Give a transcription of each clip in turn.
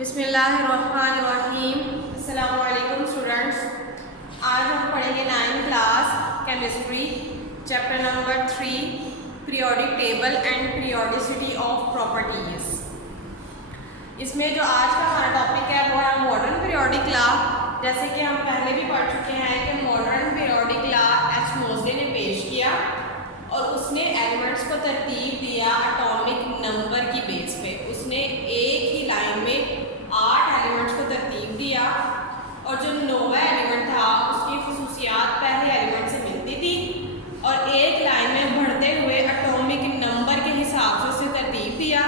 बिस्मिल्लाहिर्रहमानिर्रहीम। अस्सलामु अलैकुम स्टूडेंट्स। आज हम पढ़ेंगे 9th class chemistry chapter number 3 periodic table and periodicity of properties. इसमें जो आज का हमारा टॉपिक है वो है मॉडर्न पीरियोडिक लॉ। जैसे कि हम पहले भी पढ़ चुके हैं कि मॉडर्न पीरियोडिक लॉ एच मोज़ले ने पेश किया और उसने एलिमेंट्स को तरतीब दिया एटॉमिक नंबर की बेस पे। उसने एक ही लाइन में 8 एलिमेंट्स को तरतीब दिया और जो नौवां एलिमेंट था उसकी खसूसियात पहले एलिमेंट से मिलती थी और एक लाइन में बढ़ते हुए एटॉमिक नंबर के हिसाब से उसे तरतीब दिया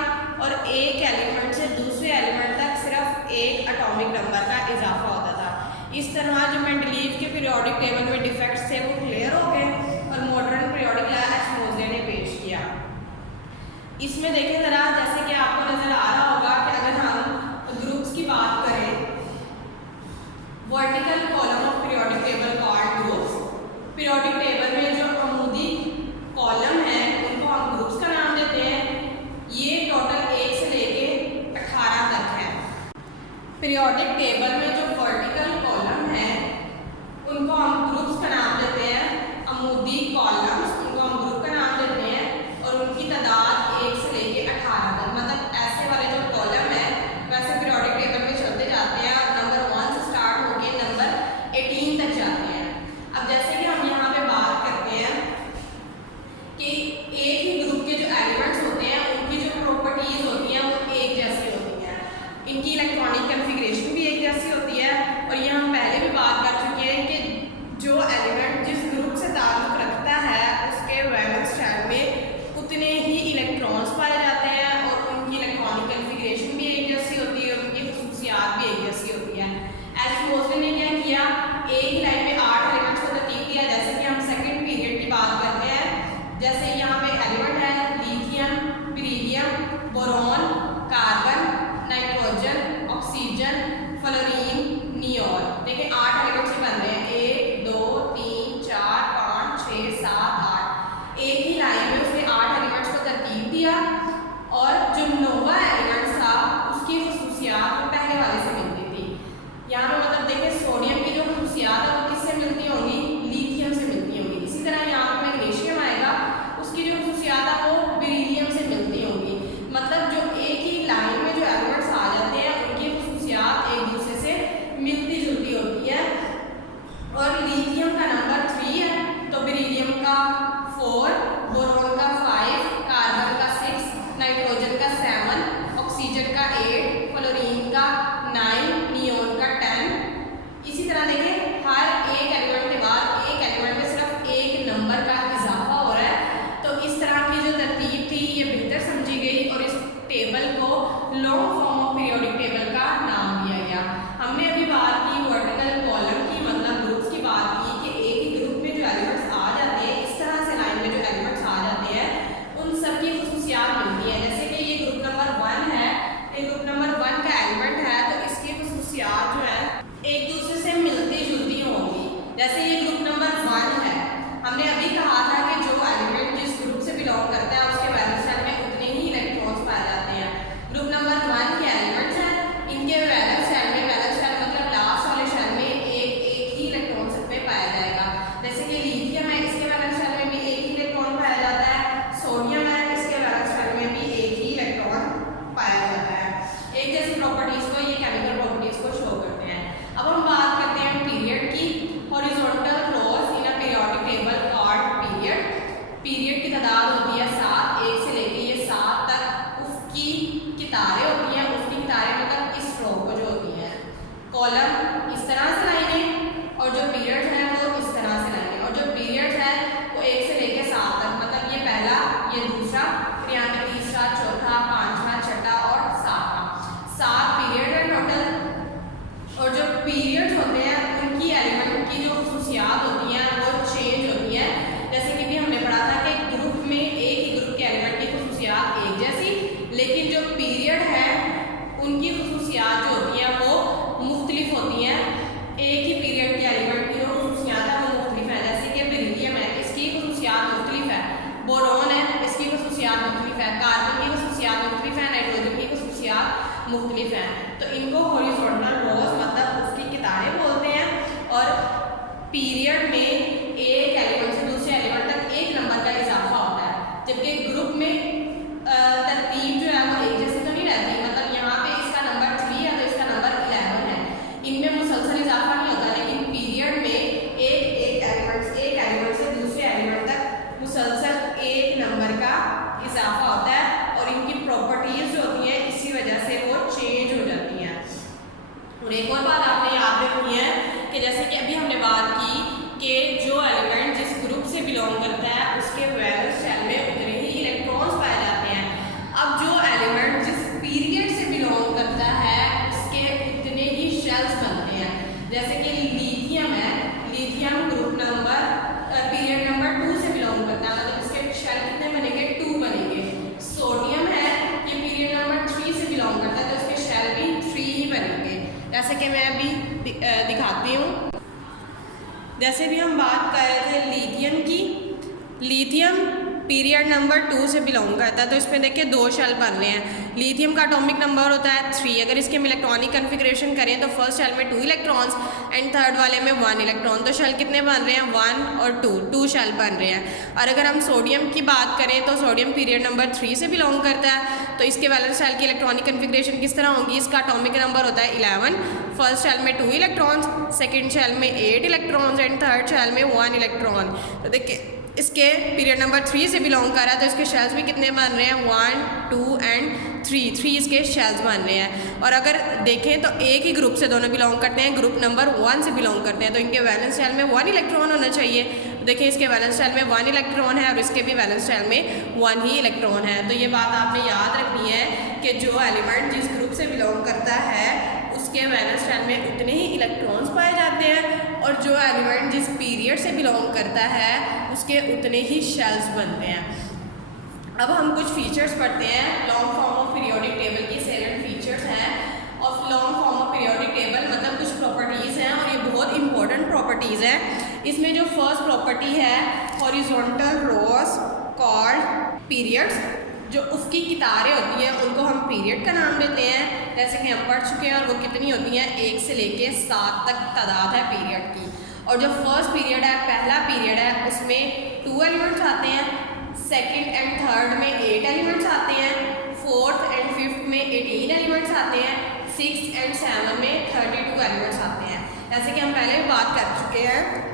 और एक एलिमेंट से दूसरे एलिमेंट तक सिर्फ एक एटॉमिक नंबर का इजाफा होता था। इस तरह जो मेंडलीव के पीरियोडिक टेबल में डिफेक्ट्स थे वो क्लियर हो गए और मॉडर्न पीरियोडिक लॉ एच मोज़ले ने पेश किया। इसमें देखें ज़रा, जैसे कि आपको नज़र आ रहा होगा कि अगर हम ग्रुप्स की बात करें, vertical column of periodic table called groups. Periodic table में जो अमूदी कॉलम है उनको हम ग्रुप्स का नाम देते हैं। ये टोटल 1 से लेके 18 तक है। पीरियोडिक टेबल में जो वर्टिकल कॉलम है उनको हम ग्रुप्स का नाम देते हैं। अमूदी कॉलम्स उनको हम ग्रुप का नाम देते हैं और उनकी तादाद 1 से लेके 18 तक, मतलब ऐसे वाले जो कॉलम है वैसे पीरियोडिक टेबल में चलते जाते हैं और नंबर 1 से स्टार्ट होके नंबर 18 तक जाते हैं। अब जैसे कि हम यहाँ पे बात करते हैं कि एक ही ग्रुप के जो एलिमेंट्स होते हैं उनकी जो प्रॉपर्टीज होती हैं वो एक जैसी होती हैं। इनकी इलेक्ट्रॉनिक कन्फिगरेशन भी एक जैसी होती है और ये हम पहले भी बात कर चुके हैं कि जो एलिमेंट जिस ग्रुप से ताल्लुक़ रखता है उसके वैलेंस शेल में उतने ही इलेक्ट्रॉन्स पाए जाते हैं और उनकी इलेक्ट्रॉनिक कन्फिगरेशन भी एक जैसी होती है और उनकी खसूसियात भी एक जैसी होती है। एच मोज़ले ने क्या किया, एक ही लाइन में 8 एलिमेंट्स को तरतीब दिया। जैसे कि हम सेकेंड पीरियड की बात करते हैं, जैसे यहाँ पे एलिमेंट है lithium, beryllium, boron, carbon, nitrogen, oxygen, fluorine, neon. देखिए 8 एलिमेंट्स बन रहे हैं, 1 2 3 4 5 6 7 8। एक ही लाइन में उसने 8 एलिमेंट्स को तरतीब दिया और जो नौवां एलिमेंट था उसकी खसूसियात वो पहले वाले से मिलती थी। यहाँ पे मतलब देखिए सोडियम की जो खसूसियात है वो किससे मिलती होंगी, लिथियम से मिलती होंगी। इसी तरह यहाँ पे मैग्नीशियम आएगा, उसकी जो खसूसियात है वो बेरिलियम से मिलती होंगी। मतलब जो एक ही लाइन में जो एलिमेंट्स आ जाते हैं उनकी खसूसियात एक दूसरे से मिलती जुलती होती है। और लिथियम का नंबर 3 है तो बेरिलियम का 4, बोरॉन का 5, कार्बन का 6, नाइट्रोजन का 7, ऑक्सीजन का 8, फ्लोरीन का 9, नियोन का 10। इसी तरह देखें हर एक एलिमेंट के बाद एक एलिमेंट में सिर्फ एक नंबर का इजाफा हो रहा है। तो इस तरह की जो तरतीब थी ये बेहतर समझी गई और इस टेबल को long form of periodic table का नाम दिया गया। हमने अभी बात की वर्टिकल कॉलम की, मतलब ग्रुप्स की बात की कि एक ही ग्रुप में जो एलिमेंट्स आ जाते हैं, इस तरह से लाइन में जो एलिमेंट्स आ जाते हैं उन सब की खसूसियात मिलती है। जैसे कि ये ग्रुप नंबर 1 है, ये ग्रुप नंबर 1 का एलिमेंट है तो इसकी खसूसियात जो है एक दूसरे से मिलती जुलती होंगी। जैसे ये ग्रुप नंबर 1 है, हमने अभी कहा था कि जो एलिमेंट जिस ग्रुप से बिलोंग करता है उसके वैलेंस शेल में उतने ही इलेक्ट्रॉन्स पाए जाते हैं। ग्रुप नंबर 1 के एलिमेंट्स हैं, इनके वैलेंस शेल में, वैलेंस शेल मतलब लास्ट वाले शेल में एक ही इलेक्ट्रॉन सब में पाया जाएगा। जैसे कि लिथियम है, इसके वैलेंस शेल में भी एक ही इलेक्ट्रॉन पाया जाता है। सोडियम है, इसके वैलेंस शेल में भी एक ही इलेक्ट्रॉन पाया जाता है। एक जैसी प्रॉपर्टीज को ये केमिकल प्रॉपर्टीज को शो करते हैं। अब हम बात करते हैं पीरियड की। Horizontal clause in a periodic table called period. Period की तादाद होती है 7, 1 से लेके ये 7 तक। उसकी कितारें होती हैं, उसकी कितारें मतलब इस फ्लो को जो होती हैं, कॉलम इस तरह से लाइनें और जो पीरियड है वो इस तरह से लाइनें। और जो पीरियड है वो 1 से लेके 7 तक, मतलब ये पहला, ये दूसरा, फिर यहाँ पे तीसरा, चौथा, पांचवा, छठा और 7 पीरियड है टोटल। और जो पीरियड होते हैं उनकी एलिमेंट की जो खसूसियात होती हैं वो चेंज होती है। जैसे कि भी हमने पढ़ा था कि ग्रुप में एक ही ग्रुप के एलिमेंट की खसूसियात एक जैसी, लेकिन जो पीरियड है उनकी खसूसियात जो होती हैं वो मुख्तलिफ होती हैं। मुख्तलिफ हैं। तो इनको हॉरिजॉन्टल रोज मतलब उसकी कितारें बोलते हैं। और पीरियड में एक एलिमेंट से दूसरे एलिमेंट तक एक नंबर का इजाफा होता है, जबकि ग्रुप में तरतीब जो है वो एक जैसी तो नहीं रहती। मतलब यहाँ पे इसका नंबर 3 है तो इसका नंबर 11 है, इनमें मुसलसल इजाफा नहीं होता। लेकिन पीरियड में एक एलिमेंट से दूसरे एलिमेंट तक मुसलसल एक नंबर का इजाफा होता है और इनकी प्रॉपर्टीज जो होती हैं इसी वजह से वो चेंज हो जाती हैं। और एक और बात आपने याद रखनी है कि जैसे कि अभी हमने बात की कि जो एलिमेंट जिस ग्रुप से बिलोंग करता है उसके वैलेंस शेल में उतने ही इलेक्ट्रॉन्स पाए जाते हैं। अब जो एलिमेंट जिस पीरियड से बिलोंग करता है उसके उतने ही शेल्स बनते हैं। जैसे कि लिथियम है, lithium group number period number 2 से बिलोंग करता है, मतलब इसके शेल कितने बनेंगे, 2 बनेंगे। सोडियम है, ये पीरियड नंबर 3 से बिलोंग करता है तो इसके शेल भी 3 ही बनेंगे। जैसे कि मैं अभी दिखाती हूँ। जैसे भी हम बात कर रहे थे लिथियम की, लिथियम पीरियड नंबर 2 से बिलोंग करता है तो इसमें देखिए 2 शेल बन रहे हैं। लिथियम का एटॉमिक नंबर होता है 3। अगर इसके हम इलेक्ट्रॉनिक कन्फिग्रेशन करें तो फर्स्ट शेल में 2 इलेक्ट्रॉन्स एंड थर्ड वाले में 1 इलेक्ट्रॉन। तो शेल कितने बन रहे हैं, 1 और 2 शेल बन रहे हैं। और अगर हम सोडियम की बात करें तो सोडियम पीरियड नंबर 3 से बिलोंग करता है तो इसके वैलेंस शेल की इलेक्ट्रॉनिक कन्फिग्रेशन किस तरह होगी, इसका एटॉमिक नंबर होता है 11। फर्स्ट शेल में 2 इलेक्ट्रॉन्स, सेकेंड शेल में 8 इलेक्ट्रॉन्स एंड थर्ड शेल में 1 इलेक्ट्रॉन। तो देखिए इसके पीरियड नंबर 3 से बिलोंग कर रहा है तो इसके शेल्स भी कितने बन रहे हैं, 1, 2 एंड 3 इसके शेल्स बन रहे हैं। और अगर देखें तो एक ही ग्रुप से दोनों बिलोंग करते हैं, ग्रुप नंबर 1 से बिलोंग करते हैं तो इनके वैलेंस शेल में 1 इलेक्ट्रॉन होना चाहिए। तो देखिए इसके वैलेंस शेल में 1 इलेक्ट्रॉन है और इसके भी वैलेंस शेल में 1 ही इलेक्ट्रॉन है। तो ये बात आपने याद रखनी है कि जो एलिमेंट जिस ग्रुप से बिलोंग करता है उसके वैलेंस शेल में उतने ही इलेक्ट्रॉन्स पाए जाते हैं और जो एलिमेंट जिस पीरियड से बिलोंग करता है उसके उतने ही शेल्स बनते हैं। अब हम कुछ फीचर्स पढ़ते हैं long form of periodic table की। सेलेंट फीचर्स हैं of long form of periodic table, मतलब कुछ प्रॉपर्टीज़ हैं और ये बहुत इंपॉर्टेंट प्रॉपर्टीज़ हैं। इसमें जो फर्स्ट प्रॉपर्टी है हॉरिजॉन्टल रोज कॉल्ड पीरियड्स, जो उसकी कितारें होती हैं उनको हम पीरियड का नाम देते हैं, जैसे कि हम पढ़ चुके हैं। और वो कितनी होती हैं, 1 से लेके 7 तक तादाद है पीरियड की। और जो फर्स्ट पीरियड है, पहला पीरियड है, उसमें 2 एलिमेंट्स आते हैं, सेकंड एंड थर्ड में 8 एलिमेंट्स आते हैं, फोर्थ एंड फिफ्थ में 18 एलिमेंट्स आते हैं, सिक्स्थ एंड सेवन में 32 एलिमेंट्स आते हैं। जैसे कि हम पहले भी बात कर चुके हैं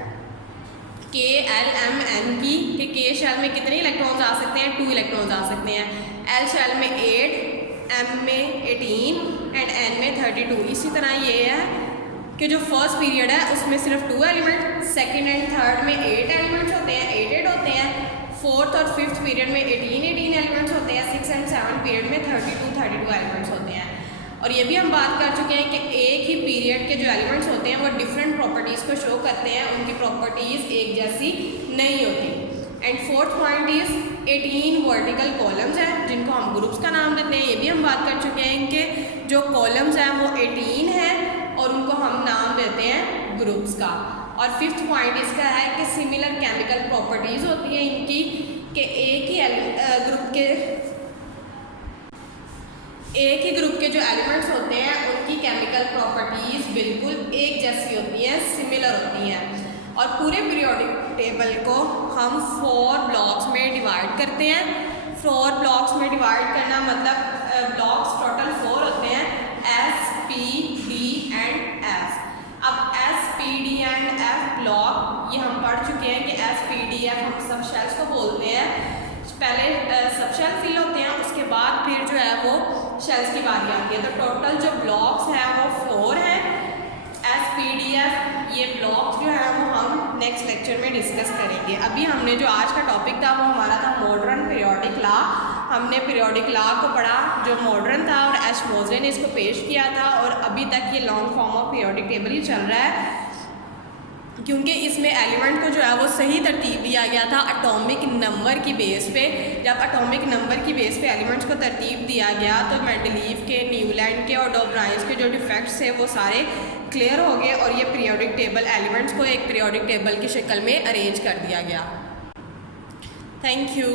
के एल एम एन की, कि के शेल में कितने इलेक्ट्रॉन्स आ सकते हैं, 2 इलेक्ट्रॉन्स आ सकते हैं। एल शेल में 8, एम में 18 एंड एन में 32। इसी तरह ये है कि जो फर्स्ट पीरियड है उसमें सिर्फ 2 एलिमेंट, सेकंड एंड थर्ड में 8 एलिमेंट्स होते हैं, 8 होते हैं। फोर्थ और फिफ्थ पीरियड में 18 एलिमेंट्स होते हैं, 6 एंड 7 पीरियड में 32 एलिमेंट्स होते हैं। और ये भी हम बात कर चुके हैं कि एक ही पीरियड के जो एलिमेंट्स होते हैं वो डिफरेंट प्रॉपर्टीज़ को शो करते हैं, उनकी प्रॉपर्टीज़ एक जैसी नहीं होती। And fourth point is 18 vertical columns हैं जिनको हम ग्रुप्स का नाम देते हैं। ये भी हम बात कर चुके हैं कि जो कॉलम्स हैं वो 18 हैं और उनको हम नाम देते हैं ग्रुप्स का। और फिफ्थ पॉइंट इसका है कि सिमिलर केमिकल प्रॉपर्टीज़ होती हैं इनकी, कि एक ही ग्रुप के जो एलिमेंट्स होते हैं उनकी केमिकल प्रॉपर्टीज़ बिल्कुल एक जैसी होती हैं, सिमिलर होती हैं। और पूरे पीरियोडिक टेबल को हम 4 ब्लॉक्स में डिवाइड करते हैं। 4 ब्लॉक्स में डिवाइड करना मतलब ब्लॉक्स टोटल 4 होते हैं, S, P, D and F. अब S, P, D and F block ये हम पढ़ चुके हैं कि एस, पी, डी, एफ हम सब शेल्स को बोलते हैं। पहले सब शेल फिल होते हैं, उसके बाद फिर जो है वो शेल्स की बारी आती है। तो टोटल जो ब्लॉक्स हैं वो 4 हैं, एस, पी, डी, एफ। ये ब्लॉक्स जो है वो हम नेक्स्ट लेक्चर में डिस्कस करेंगे। अभी हमने जो आज का टॉपिक था वो हमारा था मॉडर्न पीरियोडिक लॉ। हमने पीरियोडिक लॉ को पढ़ा जो मॉडर्न था और एश मोज़ले ने इसको पेश किया था। और अभी तक ये long form of periodic table ही चल रहा है, क्योंकि इसमें एलिमेंट को जो है वो सही तरतीब दिया गया था एटॉमिक नंबर की बेस पे। जब एटॉमिक नंबर की बेस पे एलिमेंट्स को तरतीब दिया गया तो मेंडलीव के, न्यूलैंड के और डोब्राइन्स के जो डिफेक्ट्स थे वो सारे क्लियर हो गए और ये पीरियोडिक टेबल एलिमेंट्स को एक पीरियोडिक टेबल की शक्ल में अरेंज कर दिया गया। Thank you.